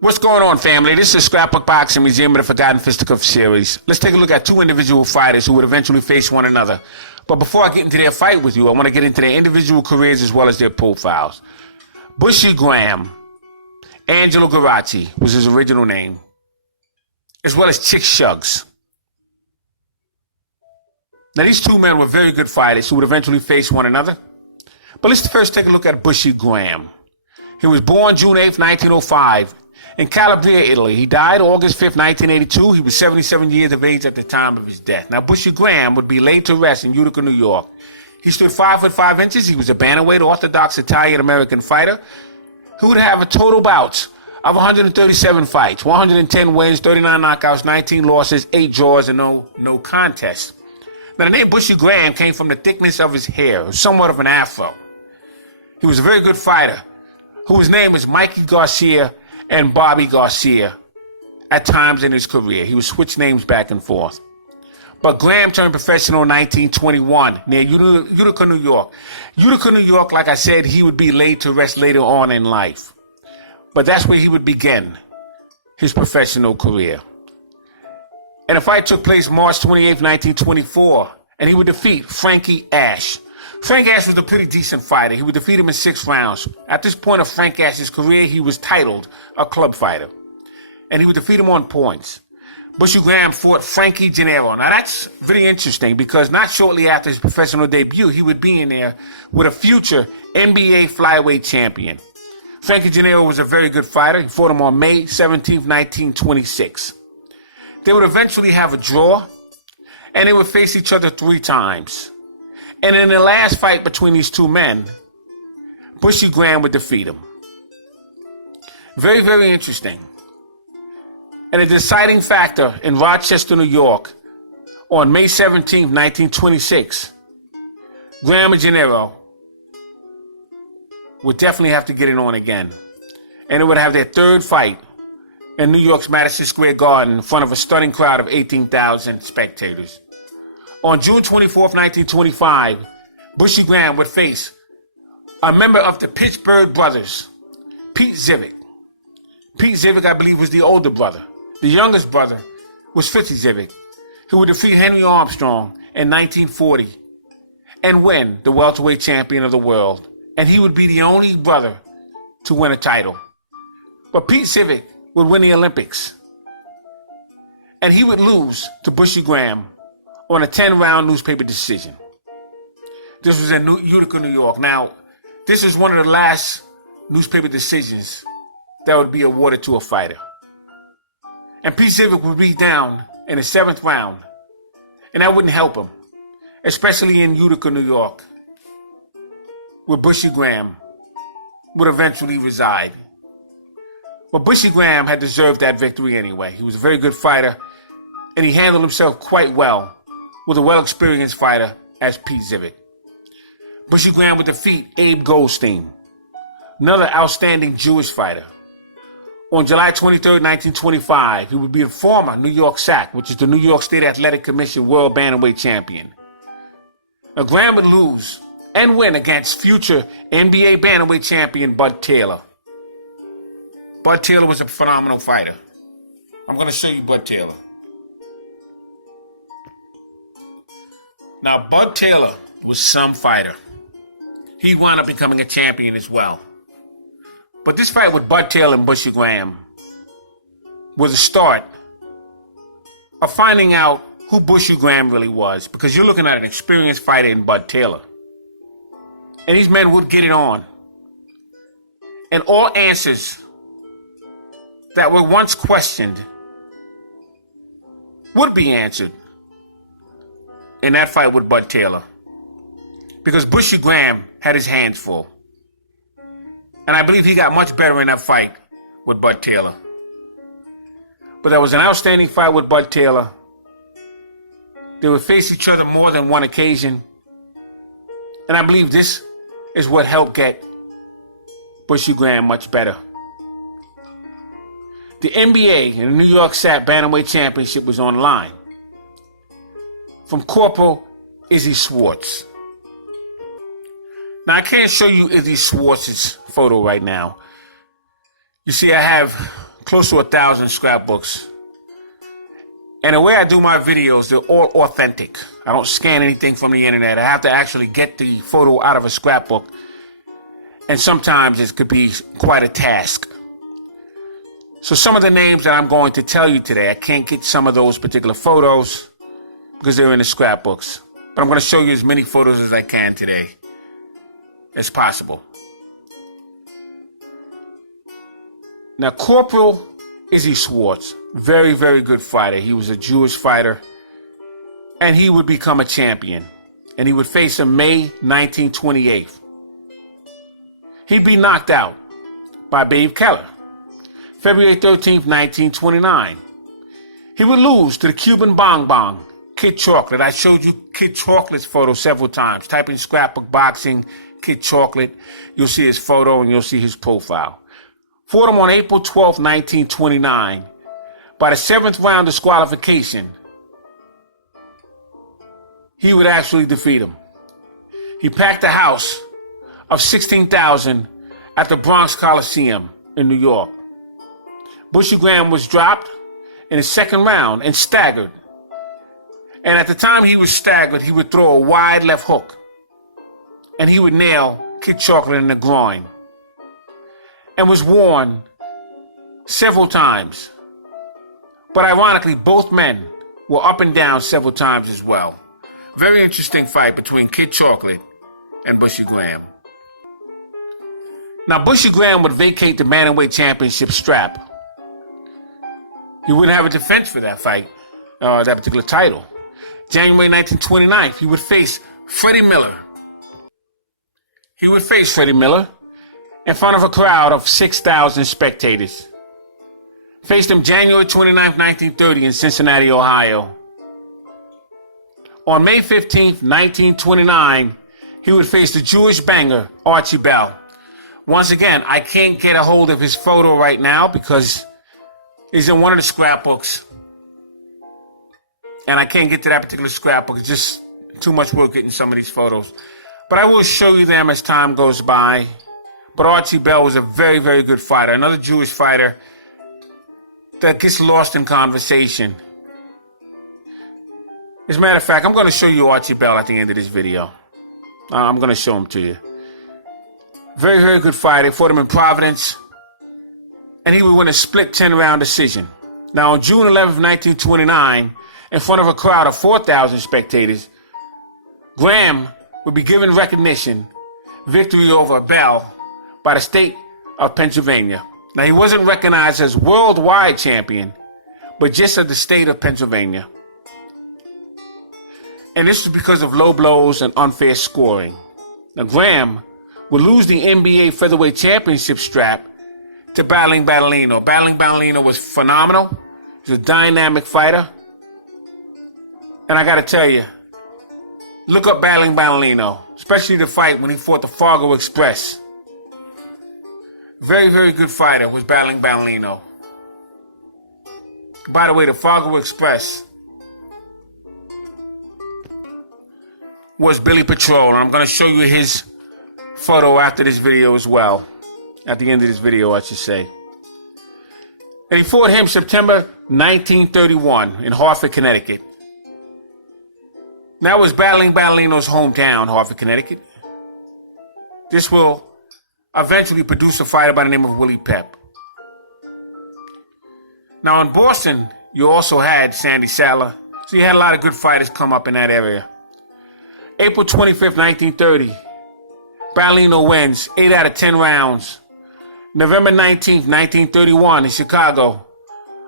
What's going on, family? This is Scrapbook Boxing Museum of the Forgotten Fisticuffs series. Let's take a look at two individual fighters who would eventually face one another. But before I get into their fight with you, I want to get into their individual careers as well as their profiles. Bushy Graham, Angelo Garazzi was his original name, as well as Chick Shuggs. Now, these two men were very good fighters who would eventually face one another. But let's first take a look at Bushy Graham. He was born June 8, 1905, in Calabria, Italy. He died August 5, 1982. He was 77 years of age at the time of his death. Now, Bushy Graham would be laid to rest in Utica, New York. He stood 5 foot 5 inches. He was a bantamweight Orthodox Italian-American fighter who would have a total bouts of 137 fights, 110 wins, 39 knockouts, 19 losses, 8 draws, and no contest. Now, the name Bushy Graham came from the thickness of his hair, somewhat of an afro. He was a very good fighter, whose name was Mikey Garcia and Bobby Garcia at times in his career. He would switch names back and forth. But Graham turned professional in 1921 near Utica, New York. Utica, New York, like I said, he would be laid to rest later on in life. But that's where he would begin his professional career. And the fight took place March 28, 1924, and he would defeat Frankie Ash. Frank Ash was a pretty decent fighter. He would defeat him in 6 rounds. At this point of Frank Ash's career, he was titled a club fighter, and he would defeat him on points. Bushy Graham fought Frankie Gennaro. Now, that's very interesting because not shortly after his professional debut, he would be in there with a future NBA flyweight champion. Frankie Gennaro was a very good fighter. He fought him on May 17, 1926. They would eventually have a draw, and they would face each other 3 times. And in the last fight between these two men, Bushy Graham would defeat him. Very, very interesting. And a deciding factor in Rochester, New York, on May 17, 1926, Graham and Gennaro would definitely have to get it on again. And they would have their 3rd fight in New York's Madison Square Garden in front of a stunning crowd of 18,000 spectators. On June 24, 1925, Bushy Graham would face a member of the Pittsburgh Brothers, Pete Zivick. Pete Zivick, I believe, was the older brother. The youngest brother was 50 Zivick, who would defeat Henry Armstrong in 1940 and win the welterweight champion of the world. And he would be the only brother to win a title. But Pete Zivick would win the Olympics. And he would lose to Bushy Graham on a 10-round newspaper decision. This was in Utica, New York. Now, this is one of the last newspaper decisions that would be awarded to a fighter. And Pete Zivick would be down in the 7th round, and that wouldn't help him, especially in Utica, New York, where Bushy Graham would eventually reside. But Bushy Graham had deserved that victory anyway. He was a very good fighter, and he handled himself quite well with a well-experienced fighter as Pete Zivick. Bushy Graham would defeat Abe Goldstein, another outstanding Jewish fighter. On July 23, 1925, he would be the former New York SAC, which is the New York State Athletic Commission World Bantamweight Champion. Now, Graham would lose and win against future NBA Bantamweight Champion Bud Taylor. Bud Taylor was a phenomenal fighter. I'm going to show you Bud Taylor. Now, Bud Taylor was some fighter. He wound up becoming a champion as well. But this fight with Bud Taylor and Bushy Graham was the start of finding out who Bushy Graham really was, because you're looking at an experienced fighter in Bud Taylor. And these men would get it on. And all answers that were once questioned would be answered in that fight with Bud Taylor, because Bushy Graham had his hands full. And I believe he got much better in that fight with Bud Taylor. But that was an outstanding fight with Bud Taylor. They would face each other more than one occasion. And I believe this is what helped get Bushy Graham much better. The NBA and the New York SAC Bantamweight Championship was on the line from Corporal Izzy Schwartz. Now, I can't show you Izzy Schwartz's photo right now. You see, I have close to 1,000 scrapbooks. And the way I do my videos, they're all authentic. I don't scan anything from the internet. I have to actually get the photo out of a scrapbook. And sometimes it could be quite a task. So some of the names that I'm going to tell you today, I can't get some of those particular photos because they're in the scrapbooks. But I'm going to show you as many photos as I can today as possible. Now, Corporal Izzy Schwartz, very, very good fighter. He was a Jewish fighter, and he would become a champion. And he would face him May 1928. He'd be knocked out by Babe Keller. February 13th, 1929. He would lose to the Cuban Bong Bong, Kid Chocolate. I showed you Kid Chocolate's photo several times. Type in Scrapbook Boxing, Kid Chocolate. You'll see his photo and you'll see his profile. Fought him on April 12, 1929, by the 7th round disqualification. He would actually defeat him. He packed a house of 16,000 at the Bronx Coliseum in New York. Bushy Graham was dropped in the second round and staggered. And at the time he was staggered, he would throw a wide left hook. And he would nail Kid Chocolate in the groin. And was warned several times. But ironically, both men were up and down several times as well. Very interesting fight between Kid Chocolate and Bushy Graham. Now, Bushy Graham would vacate the bantamweight championship strap. He wouldn't have a defense for that fight, that particular title. January 1929, he would face Freddie Miller. He would face Freddie Miller in front of a crowd of 6,000 spectators. Faced him January 29, 1930 in Cincinnati, Ohio. On May 15, 1929, he would face the Jewish banger, Archie Bell. Once again, I can't get a hold of his photo right now because he's in one of the scrapbooks. And I can't get to that particular scrapbook. It's just too much work getting some of these photos. But I will show you them as time goes by. But Archie Bell was a very, very good fighter. Another Jewish fighter that gets lost in conversation. As a matter of fact, I'm going to show you Archie Bell at the end of this video. I'm going to show him to you. Very, very good fighter. Fought him in Providence. And he would win a split 10-round decision. Now, on June 11, 1929, in front of a crowd of 4,000 spectators, Graham would be given recognition, victory over Bell, by the state of Pennsylvania. Now, he wasn't recognized as worldwide champion, but just of the state of Pennsylvania. And this was because of low blows and unfair scoring. Now, Graham would lose the NBA featherweight championship strap to Battling Battalino. Battling Battalino was phenomenal. He was a dynamic fighter. And I got to tell you, look up Battling Battalino, especially the fight when he fought the Fargo Express. Very, very good fighter was Battling Battalino. By the way, the Fargo Express was Billy Patrol, and I'm going to show you his photo after this video as well. At the end of this video, I should say. And he fought him September 1931 in Hartford, Connecticut. That was Battling Battalino's hometown, Hartford, Connecticut. This will eventually produce a fighter by the name of Willie Pep. Now in Boston, you also had Sandy Sadler. So you had a lot of good fighters come up in that area. April 25th, 1930, Battalino wins 8 out of 10 rounds. November 19th, 1931 in Chicago,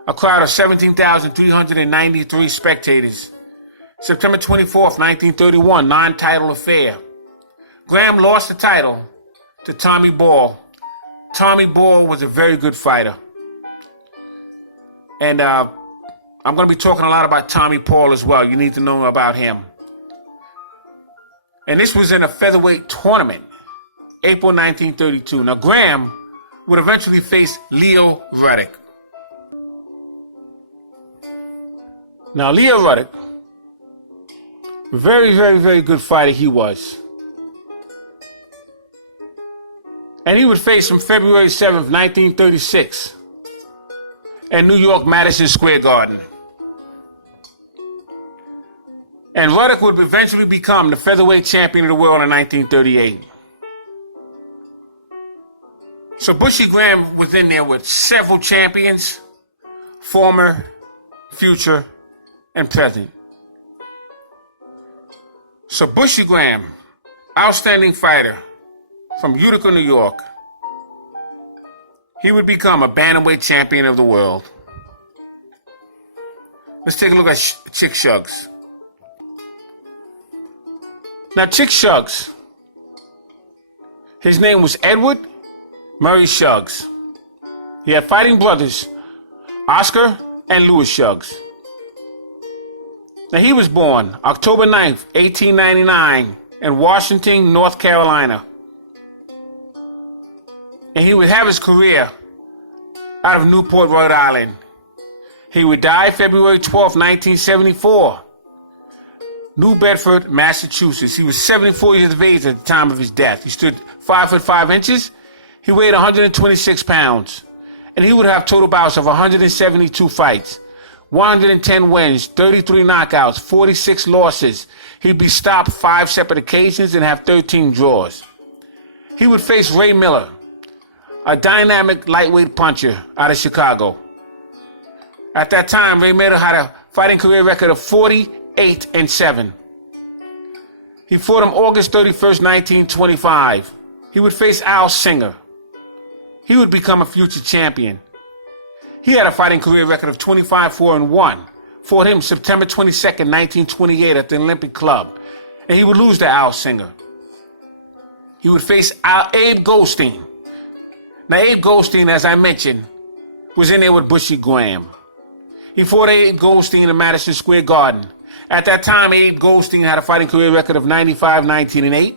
a crowd of 17,393 spectators. September 24th, 1931, non-title affair. Graham lost the title to Tommy Ball. Tommy Ball was a very good fighter. And I'm going to be talking a lot about Tommy Paul as well. You need to know about him. And this was in a featherweight tournament, April 1932. Now, Graham would eventually face Leo Ruddock. Now, Leo Ruddock, very, very, very good fighter he was. And he would face him February 7th, 1936. in New York Madison Square Garden. And Ruddock would eventually become the featherweight champion of the world in 1938. So Bushy Graham was in there with several champions, former, future, and present. So Bushy Graham, outstanding fighter from Utica, New York, he would become a bantamweight champion of the world. Let's take a look at Chick Shuggs. Now, Chick Shuggs, his name was Edward Murray Shuggs. He had fighting brothers, Oscar and Louis Shuggs. Now, he was born October 9th, 1899 in Washington, North Carolina. And he would have his career out of Newport, Rhode Island. He would die February 12th, 1974. New Bedford, Massachusetts. He was 74 years of age at the time of his death. He stood 5 foot 5 inches. He weighed 126 pounds. And he would have total bouts of 172 fights, 110 wins, 33 knockouts, 46 losses. He'd be stopped 5 separate occasions and have 13 draws. He would face Ray Miller, a dynamic lightweight puncher out of Chicago. At that time, Ray Miller had a fighting career record of 48-7. He fought him August 31st, 1925. He would face Al Singer. He would become a future champion. He had a fighting career record of 25-4-1. Fought him September 22nd, 1928 at the Olympic Club. And he would lose to Al Singer. He would face Abe Goldstein. Now, Abe Goldstein, as I mentioned, was in there with Bushy Graham. He fought Abe Goldstein in Madison Square Garden. At that time, Abe Goldstein had a fighting career record of 95-19-8.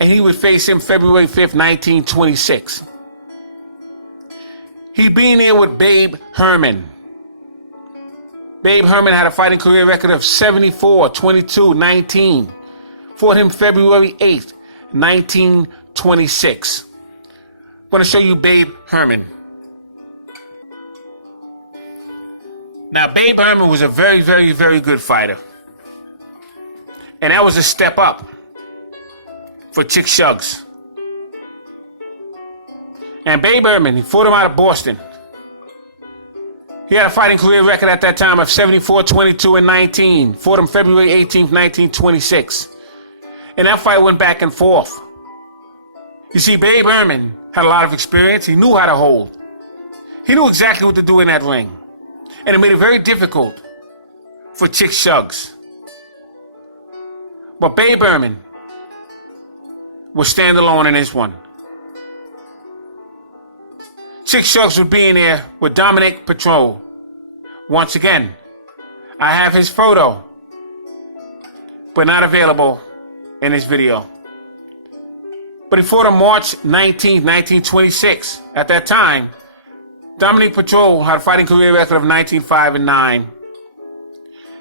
And he would face him February 5th, 1926. He'd be in there with Babe Herman. Babe Herman had a fighting career record of 74-22-19. Fought him February 8th, 1926. I'm going to show you Babe Herman. Now, Babe Herman was a very, very, very good fighter. And that was a step up for Chick Shuggs. And Babe Herman, he fought him out of Boston. He had a fighting career record at that time of 74-22-19. Fought him February 18th, 1926. And that fight went back and forth. You see, Babe Herman had a lot of experience. He knew how to hold. He knew exactly what to do in that ring. And it made it very difficult for Chick Shuggs. But Babe Herman will stand alone in this one. Chick Shuggs would be in there with Dominic Patrol. Once again, I have his photo, but not available in this video. But he fought on March 19, 1926. At that time, Dominic Patrol had a fighting career record of 19-5-9.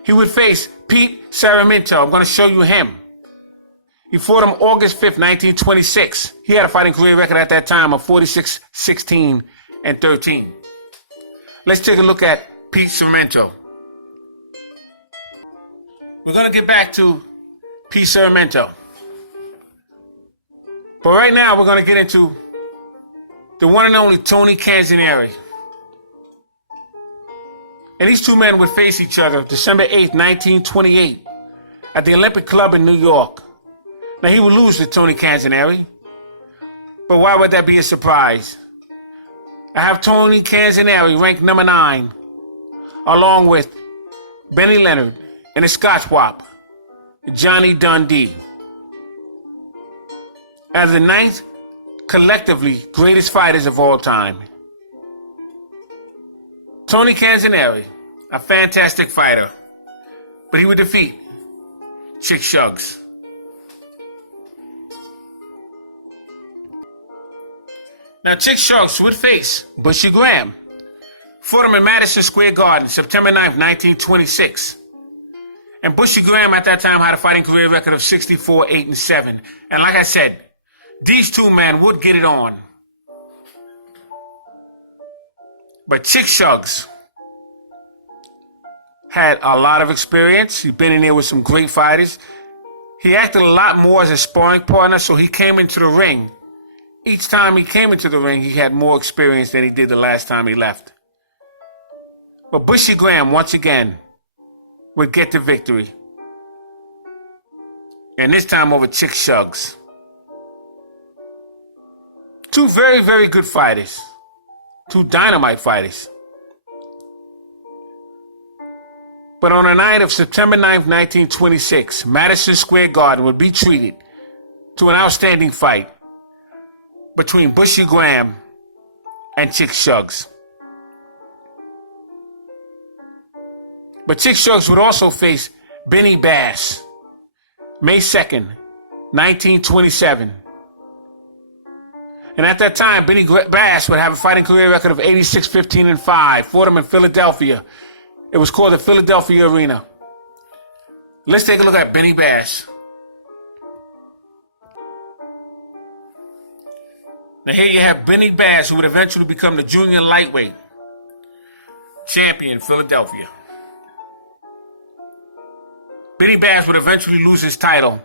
He would face Pete Sarmiento. I'm going to show you him. He fought him August 5th, 1926. He had a fighting career record at that time of 46-16-13. Let's take a look at Pete Sarmiento. We're going to get back to Pete Sarmiento. But right now, we're going to get into the one and only Tony Canzonieri. And these two men would face each other December 8th, 1928 at the Olympic Club in New York. Now, he would lose to Tony Canzonieri, but why would that be a surprise? I have Tony Canzonieri ranked number 9, along with Benny Leonard and the Scotch Wop, Johnny Dundee, as the 9th collectively greatest fighters of all time. Tony Canzonieri, a fantastic fighter, but he would defeat Chick Shuggs. Now, Chick Shuggs would face Bushy Graham. Fought him in Madison Square Garden, September 9th, 1926. And Bushy Graham at that time had a fighting career record of 64-8-7. And like I said, these two men would get it on. But Chick Shugs had a lot of experience. He'd been in there with some great fighters. He acted a lot more as a sparring partner, so he came into the ring. Each time he came into the ring, he had more experience than he did the last time he left. But Bushy Graham, once again, would get the victory. And this time over Chick Shugs. Two very, very good fighters. Two dynamite fighters. But on the night of September 9th, 1926, Madison Square Garden would be treated to an outstanding fight between Bushy Graham and Chick Shugs. But Chick Shugs would also face Benny Bass, May 2nd, 1927. And at that time, Benny Bass would have a fighting career record of 86-15-5. Fought him in Philadelphia. It was called the Philadelphia Arena. Let's take a look at Benny Bass. Now here you have Benny Bass, who would eventually become the junior lightweight champion in Philadelphia. Benny Bass would eventually lose his title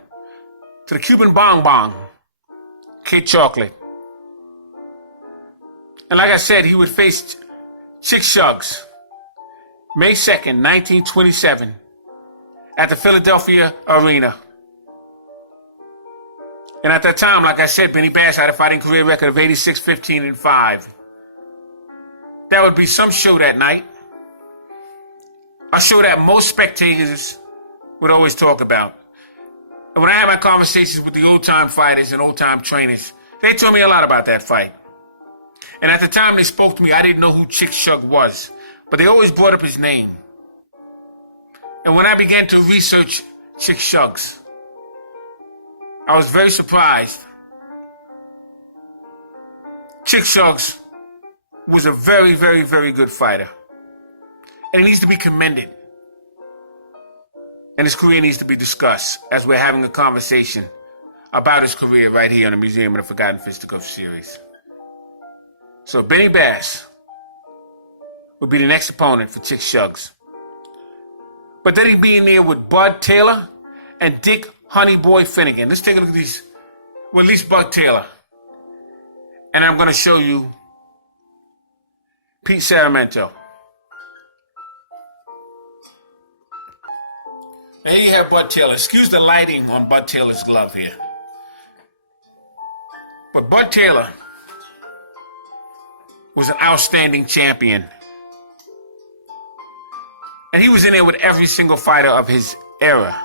to the Cuban Bonbon, Kid Chocolate. And like I said, he would face Chick Shugs May 2nd, 1927 at the Philadelphia Arena. And at that time, like I said, Benny Bass had a fighting career record of 86-15-5. That would be some show that night. A show that most spectators would always talk about. And when I had my conversations with the old-time fighters and old-time trainers, they told me a lot about that fight. And at the time they spoke to me, I didn't know who Chick Shug was, but they always brought up his name. And when I began to research Chick Shugs, I was very surprised. Chick Shugs was a very, very, very good fighter. And he needs to be commended. And his career needs to be discussed as we're having a conversation about his career right here on the Museum of the Forgotten Fisticuffs series. So Benny Bass would be the next opponent for Chick Shugs. But then he'd be in there with Bud Taylor and Dick Honey Boy Finnegan. Let's take a look at these. Well, at least Bud Taylor. And I'm going to show you Pete Saramento. Now here you have Bud Taylor. Excuse the lighting on Bud Taylor's glove here. But Bud Taylor was an outstanding champion. And he was in there with every single fighter of his era.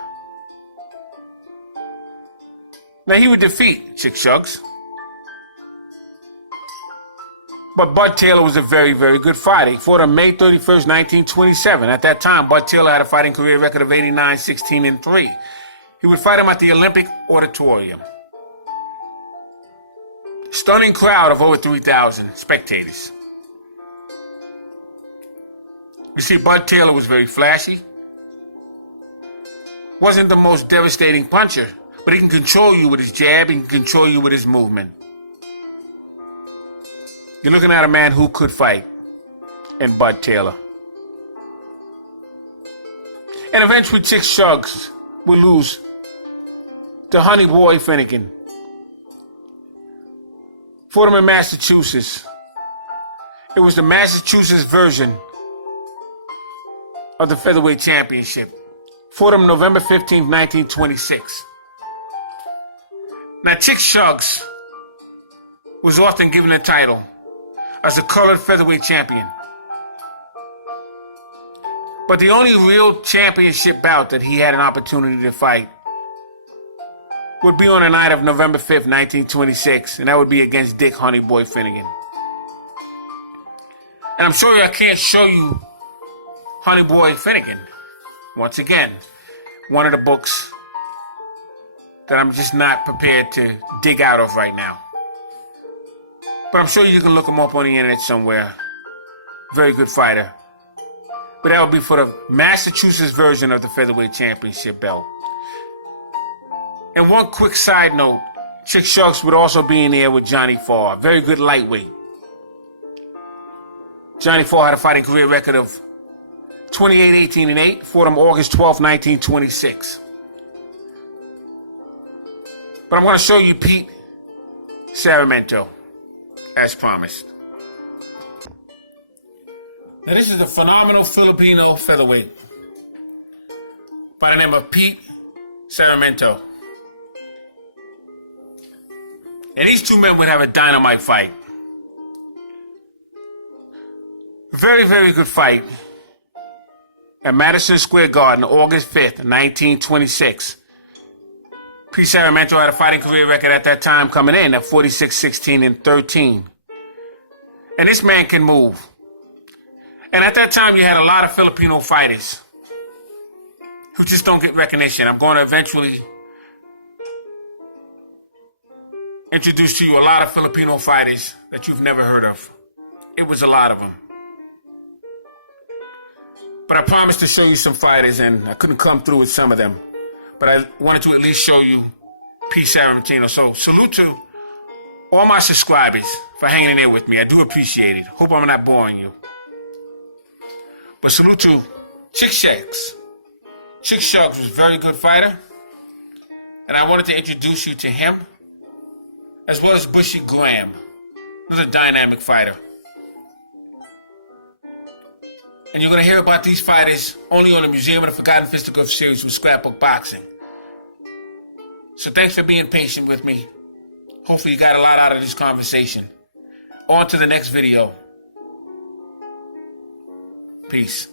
Now he would defeat Chick Shugs. But Bud Taylor was a very, very good fighter. He fought on May 31st, 1927. At that time, Bud Taylor had a fighting career record of 89-16-3. He would fight him at the Olympic Auditorium. Stunning crowd of over 3,000 spectators. You see, Bud Taylor was very flashy. Wasn't the most devastating puncher, but he can control you with his jab, he can control you with his movement. You're looking at a man who could fight in Bud Taylor. And eventually Chick Shugs would lose to Honey Boy Finnegan. Fought him in Massachusetts. It was the Massachusetts version of the Featherweight Championship. Fought him November 15th, 1926. Now Chick Shugs was often given the title as a colored featherweight champion. But the only real championship bout that he had an opportunity to fight would be on the night of November 5th, 1926, and that would be against Dick Honey Boy Finnegan. And I'm sorry I can't show you Honey Boy Finnegan. Once again, one of the books that I'm just not prepared to dig out of right now. But I'm sure you can look him up on the internet somewhere. Very good fighter. But that would be for the Massachusetts version of the Featherweight Championship belt. And one quick side note, Chick Shugs would also be in there with Johnny Farr. Very good lightweight. Johnny Fall had a fighting career record of 28-18-8. Fought him August 12, 1926. But I'm going to show you Pete Saramento, as promised. Now this is a phenomenal Filipino featherweight by the name of Pete Saramento. And these two men would have a dynamite fight. Very, very good fight at Madison Square Garden, August 5th, 1926. Pete Saramento had a fighting career record at that time coming in at 46-16-13. And this man can move. And at that time, you had a lot of Filipino fighters who just don't get recognition. I'm going to eventually introduce to you a lot of Filipino fighters that you've never heard of. It was a lot of them. But I promised to show you some fighters, and I couldn't come through with some of them. But I wanted to at least show you Pete Saramento. So salute to all my subscribers for hanging in there with me. I do appreciate it. Hope I'm not boring you. But salute to Chick Shacks. Chick Shacks was a very good fighter. And I wanted to introduce you to him, as well as Bushy Graham, another dynamic fighter. And you're going to hear about these fighters only on the Museum of the Forgotten Fisticuffs series with Scrapbook Boxing. So thanks for being patient with me. Hopefully you got a lot out of this conversation. On to the next video. Peace.